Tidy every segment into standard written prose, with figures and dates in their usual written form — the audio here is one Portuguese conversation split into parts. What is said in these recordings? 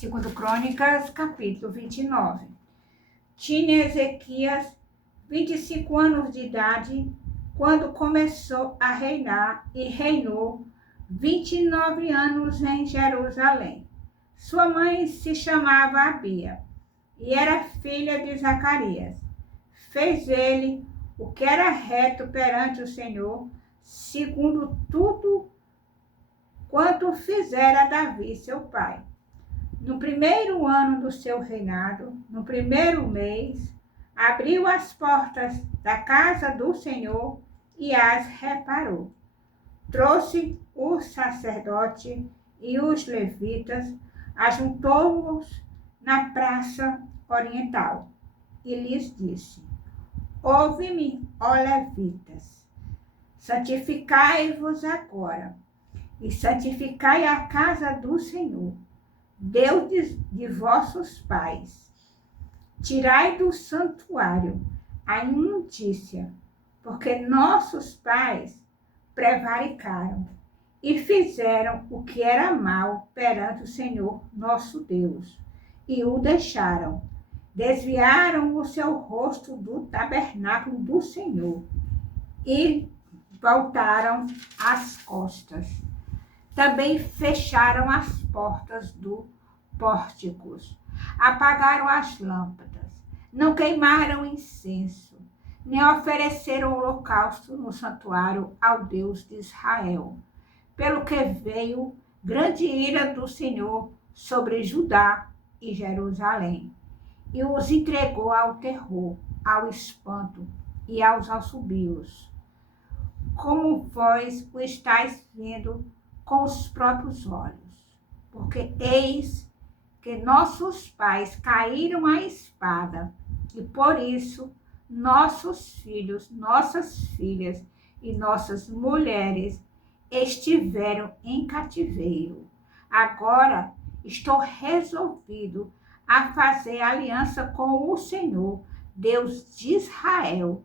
Segundo Crônicas, capítulo 29. Tinha Ezequias 25 anos de idade quando começou a reinar e reinou 29 anos em Jerusalém. Sua mãe se chamava Abia e era filha de Zacarias. Fez ele o que era reto perante o Senhor, segundo tudo quanto fizera Davi, seu pai. No primeiro ano do seu reinado, no primeiro mês, abriu as portas da casa do Senhor e as reparou. Trouxe o sacerdote e os levitas, ajuntou-os na praça oriental e lhes disse: Ouve-me, ó levitas, santificai-vos agora e santificai a casa do Senhor, Deus de vossos pais. Tirai do santuário a imundícia, porque nossos pais prevaricaram e fizeram o que era mal perante o Senhor nosso Deus, e o deixaram. Desviaram o seu rosto do tabernáculo do Senhor e voltaram as costas. Também fecharam as portas do pórticos, apagaram as lâmpadas, não queimaram incenso, nem ofereceram holocausto no santuário ao Deus de Israel, pelo que veio grande ira do Senhor sobre Judá e Jerusalém, e os entregou ao terror, ao espanto e aos assobios, como vós o estáis vendo com os próprios olhos. Porque eis que nossos pais caíram à espada, e por isso nossos filhos, nossas filhas e nossas mulheres estiveram em cativeiro. Agora estou resolvido a fazer aliança com o Senhor, Deus de Israel,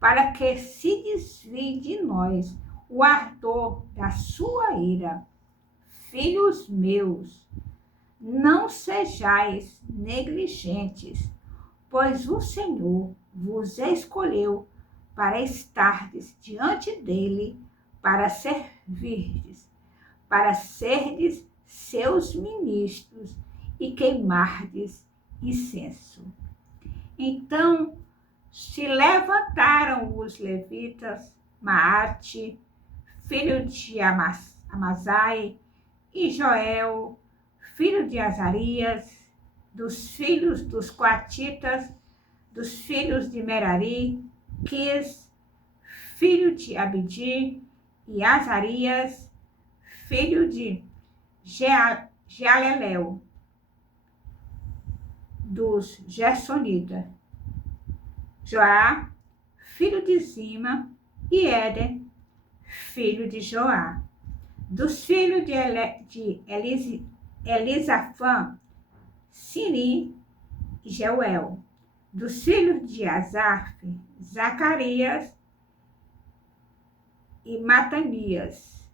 para que se desvie de nós o ardor da sua ira. Filhos meus, não sejais negligentes, pois o Senhor vos escolheu para estardes diante dele, para servirdes, para serdes seus ministros e queimardes incenso. Então se levantaram os levitas, Maate, filho de Amazai, e Joel, filho de Azarias, dos filhos dos coatitas, dos filhos de Merari, Quis, filho de Abdi, e Azarias, filho de Jalelel, dos Gersonitas, Joá, filho de Zima, e Éden, filho de Joá. Dos filhos de Elisafã, Siri e Jeuel. Dos filhos de Asaf, Zacarias e Matanias.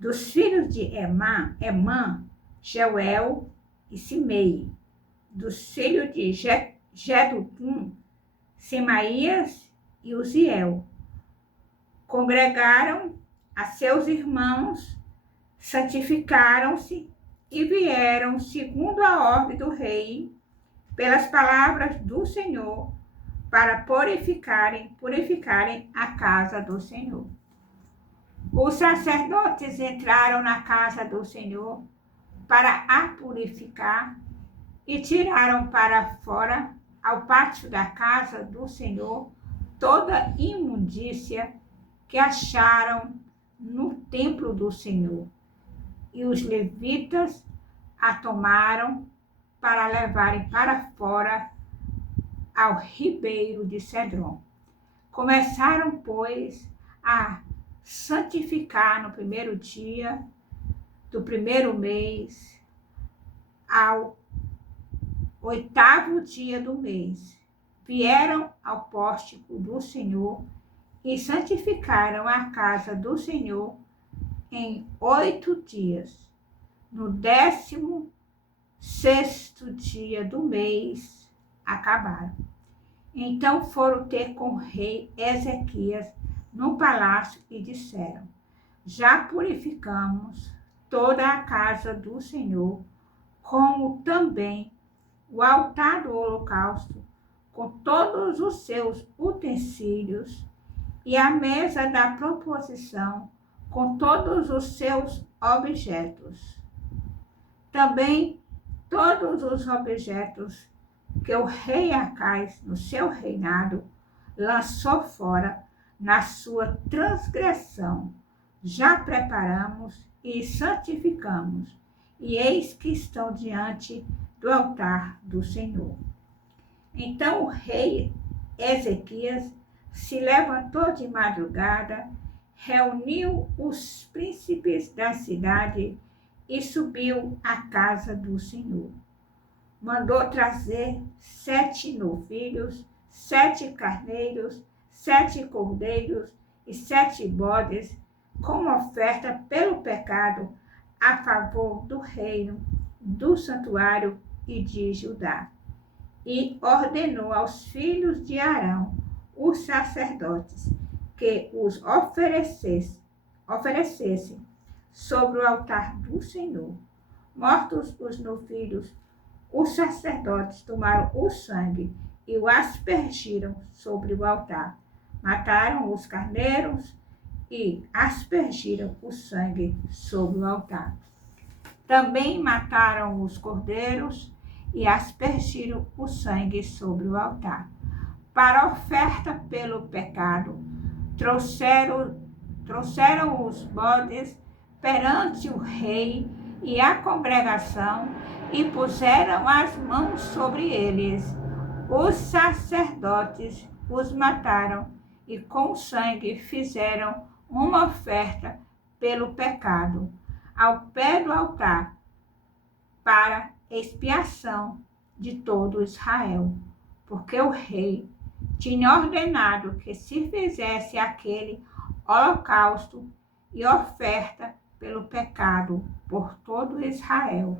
Dos filhos de Emã, Jeuel e Simei. Dos filhos de Jedutum, Semaías e Uziel. Congregaram a seus irmãos, santificaram-se e vieram segundo a ordem do rei, pelas palavras do Senhor, para purificarem a casa do Senhor. Os sacerdotes entraram na casa do Senhor para a purificar e tiraram para fora, ao pátio da casa do Senhor, toda imundícia que acharam no templo do Senhor. E os levitas a tomaram para levarem para fora ao ribeiro de Cedron. Começaram, pois, a santificar no primeiro dia do primeiro mês, ao 8º dia do mês. Vieram ao pórtico do Senhor e santificaram a casa do Senhor em 8 dias. No 16º 6º dia do mês acabaram. Então foram ter com o rei Ezequias no palácio e disseram: já purificamos toda a casa do Senhor, como também o altar do holocausto, com todos os seus utensílios, e a mesa da proposição, com todos os seus objetos. Também todos os objetos que o rei Acais, no seu reinado, lançou fora na sua transgressão, já preparamos e santificamos, e eis que estão diante do altar do Senhor. Então o rei Ezequias se levantou de madrugada, reuniu os príncipes da cidade e subiu à casa do Senhor. Mandou trazer 7 novilhos, 7 carneiros, 7 cordeiros e 7 bodes, como oferta pelo pecado, a favor do reino, do santuário e de Judá. E ordenou aos filhos de Arão, os sacerdotes, que os oferecessem sobre o altar do Senhor. Mortos os novilhos, os sacerdotes tomaram o sangue e o aspergiram sobre o altar. Mataram os carneiros e aspergiram o sangue sobre o altar. Também mataram os cordeiros e aspergiram o sangue sobre o altar. Para oferta pelo pecado, trouxeram os bodes perante o rei e a congregação e puseram as mãos sobre eles. Os sacerdotes os mataram e com o sangue fizeram uma oferta pelo pecado ao pé do altar para expiação de todo Israel, porque o rei tinha ordenado que se fizesse aquele holocausto e oferta pelo pecado por todo Israel.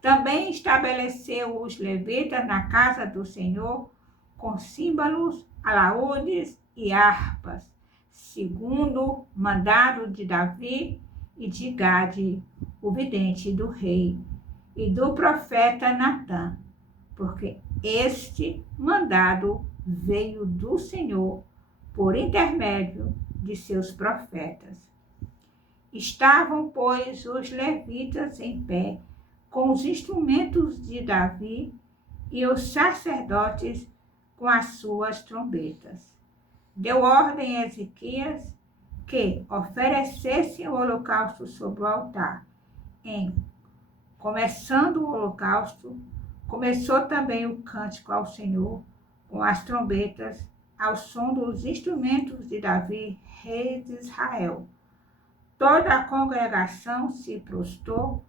Também estabeleceu os levitas na casa do Senhor com símbolos, alaúdes e harpas, segundo o mandado de Davi e de Gade, o vidente do rei, e do profeta Natã, porque este mandado veio do Senhor por intermédio de seus profetas. Estavam, pois, os levitas em pé, com os instrumentos de Davi, e os sacerdotes com as suas trombetas. Deu ordem a Ezequias que oferecesse o holocausto sobre o altar. Começando o holocausto, começou também o cântico ao Senhor, com as trombetas, ao som dos instrumentos de Davi, rei de Israel. Toda a congregação se prostrou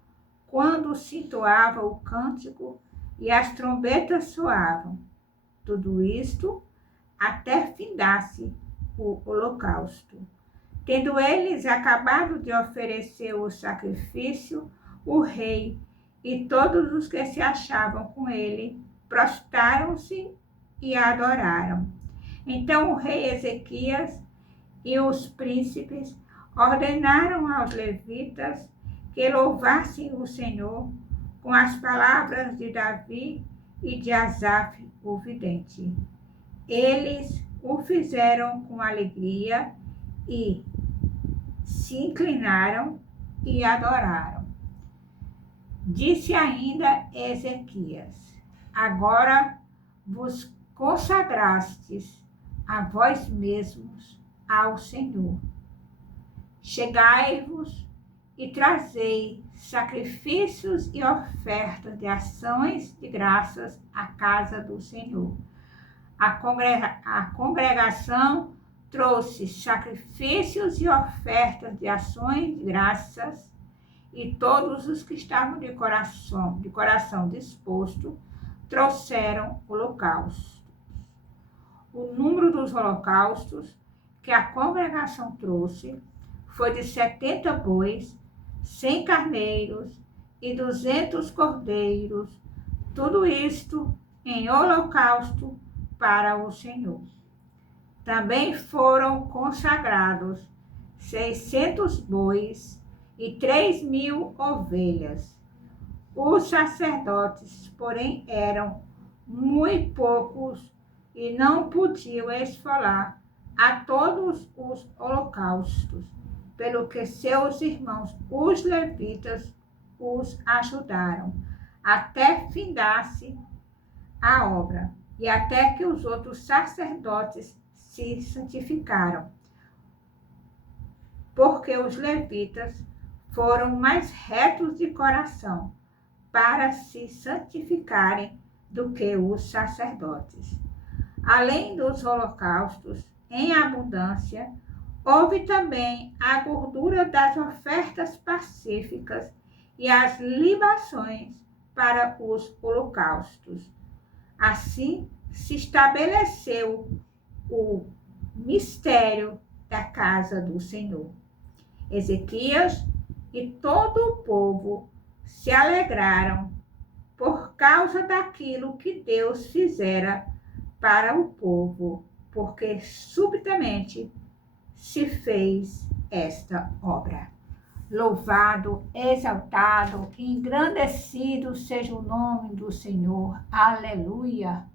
quando se entoava o cântico e as trombetas soavam. Tudo isto até findasse o holocausto. Tendo eles acabado de oferecer o sacrifício, o rei e todos os que se achavam com ele prostraram-se e adoraram. Então o rei Ezequias e os príncipes ordenaram aos levitas que louvassem o Senhor com as palavras de Davi e de Asaf, o vidente. Eles o fizeram com alegria e se inclinaram e adoraram. Disse ainda Ezequias: agora vos consagrastes a vós mesmos ao Senhor. Chegai-vos e trazei sacrifícios e ofertas de ações de graças à casa do Senhor. A congregação trouxe sacrifícios e ofertas de ações de graças, e todos os que estavam de coração disposto trouxeram holocaustos. O número dos holocaustos que a congregação trouxe foi de 70 bois, 100 carneiros e 200 cordeiros, tudo isto em holocausto para o Senhor. Também foram consagrados 600 bois e 3.000 ovelhas. Os sacerdotes, porém, eram muito poucos e não podiam esfolar a todos os holocaustos, pelo que seus irmãos, os levitas, os ajudaram, até findasse a obra, e até que os outros sacerdotes se santificaram, porque os levitas foram mais retos de coração para se santificarem do que os sacerdotes. Além dos holocaustos em abundância, houve também a gordura das ofertas pacíficas e as libações para os holocaustos. Assim se estabeleceu o mistério da casa do Senhor. Ezequias e todo o povo se alegraram por causa daquilo que Deus fizera para o povo, porque subitamente se fez esta obra. Louvado, exaltado, engrandecido seja o nome do Senhor. Aleluia.